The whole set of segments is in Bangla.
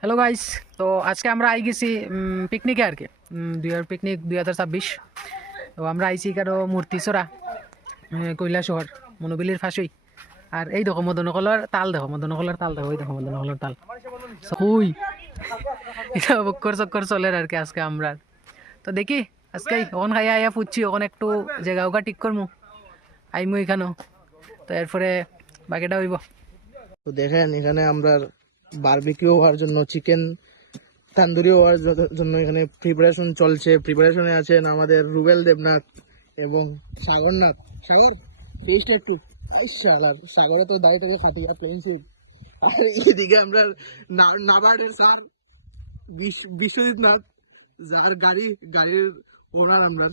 হ্যালো গাইস, তো আজকে আমরা আই গেছি পিকনিকে আর কি পিকনিক 2026। তো আমরা আইছি কারো মূর্তিচড়া কৈলাসহর মনোবিলির ফাঁসই। আর এই দেখো মদনকলার তাল, দেখো মদনকলার তাল, দেখো এই দেখো মদনকলার তাল হুই এটা বক্কর চক্কর চলে আর কি আজকে আমরা। তো দেখি আজকে ওখান খাইয়া আইয়া ফুটছি, ওখানে একটু জায়গা ওগা ঠিক করমু, আইমু এখানেও। তো এরপরে বাকিটা হইব। তো দেখেন এখানে আমরা বারবিকিউ হওয়ার জন্য, চিকেন তান্দুরি হওয়ার জন্য এখানে প্রিপারেশন চলছে। প্রিপারেশনে আছেন আমাদের রুবেল দেবনাথ এবং সাগরনাথ। সাগর টেস্ট একটু সাগরে তো দাঁড়িয়ে থেকে খাতে আর পেন্সিল। আর এদিকে আমরা নাবার্ডের স্যার বিশ্বজিৎ নাথ, যার গাড়ির ওনার আমরা।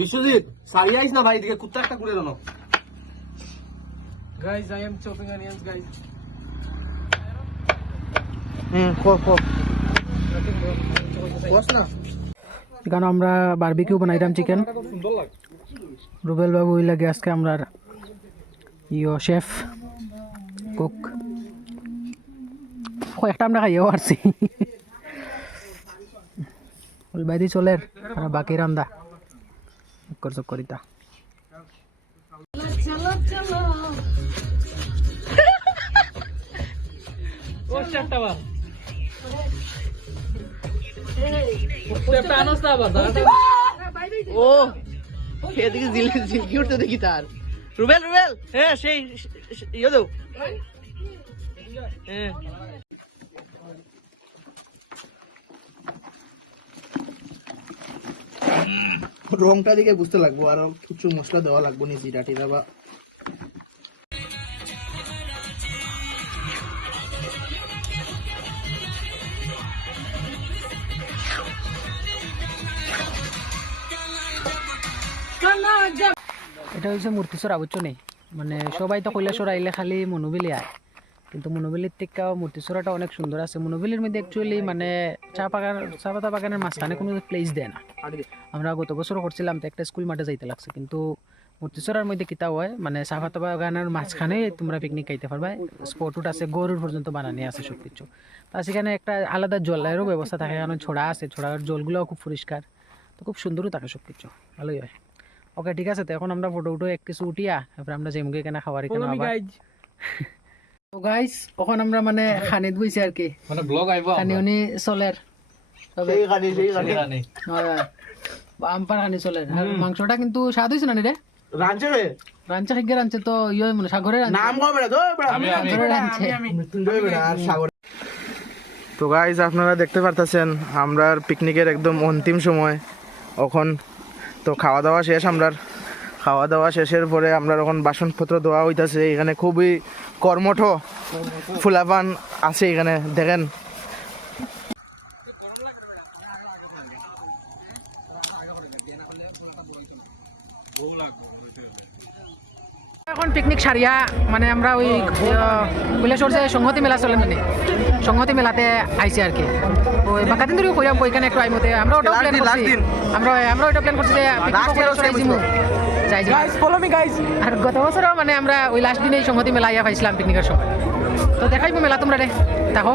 বিশ্বজিৎ সারিয়ে আইস না ভাই, এদিকে কুত্তা একটা করে দাও। Guys, I am chopping onions, guys. এখানে আমরা বারবিকিউ বানাইতাম চিকেন। রুবেল বাবু ওই লাগে আজকে আমরা শেফ কুক একটা আমরা খাইয়েও পারছি। বাইদি চলের আর বাকি রান্দা করিতা। ও এদিকে ঝিলকি উঠতে দেখি তার। রুবেল হ্যাঁ সেই ইয়ে দেও। হ্যাঁ রংটা দিকে বুঝতে লাগবো, আর কিছু মশলা দেওয়া লাগবো নি, জিরা টিরা বা এটা হচ্ছে মূর্তিচড়া, বুঝছো নেই? মানে সবাই তো কৈলাসর আইলে খালি মনোবিলি আয়, কিন্তু মনোবিলির থেকেও মূর্তিচড়াটা অনেক সুন্দর আছে। মনোবিলির মধ্যে অ্যাকচুয়ালি মানে চা পাতা বাগানের মাঝখানে কোনো প্লেস দেয় না। আমরা গত বছরও করছিলাম, তো একটা স্কুল মাঠে যাইতে লাগছে। কিন্তু মূর্তিচড়ার মধ্যে কিতা হয়, মানে চা পাতা বাগানের মাঝখানে তোমরা পিকনিক খাইতে পারবা। স্পটউট আছে, গরুর পর্যন্ত বানানি আছে সব কিছু। তা সেখানে একটা আলাদা জলেরও ব্যবস্থা থাকে, কারণ ছড়া আছে, ছড়ার জলগুলোও খুব পরিষ্কার, তো খুব সুন্দরও থাকে সব কিছু, ভালোই হয়। ওকে ঠিক আছে, তো এখন আমরা ফটো এক কিছু উঠিয়া তারপরে আমরা যেমুগে কেনা খাবার এখানে তো গাইস এখন আমরা মানে খানিত বইছি আর কি, মানে ব্লগ আইবো খানি উনি চলের তবে আমপার খানি চলের। আর মাংসটা কিন্তু স্বাদ হয়েছে না রে, রাঞ্চে রাঞ্চা খেগে রাঞ্চে তো ইয়ে মানে সাগরের নাম কবে তো সাগরের রাঞ্চে। আর সাগর। তো গাইস আপনারা দেখতে পারতেছেন আমরা পিকনিকের একদম অন্তিম সময় এখন। তো খাওয়া দাওয়া শেষ, আমরা খাওয়া দাওয়া শেষের পরে আমরা এখন বাসনপত্র ধোয়া হইতাছে। এখানে খুবই কর্মঠ ফুলাপান আছে এখানে দেখেন। এখন পিকনিক সারিয়া মানে আমরা ওই কৈলাসর যে সংহতি মেলা চলে, মানে সংহতি মেলাতে আইছি আর কি। ওই বাঁকা দিন ধরে কইরাম ওইখানে একটু আইমতে আমরা ওটা প্ল্যান করছি, আমরা ওটা প্ল্যান করছি যে আর গত বছরও মানে আমরা ওই লাস্ট দিনে সংহতি মেলা আইয়া পাইছিলাম পিকনিকের সময়। তো দেখাইবো মেলা তোমরা রে, দেখো।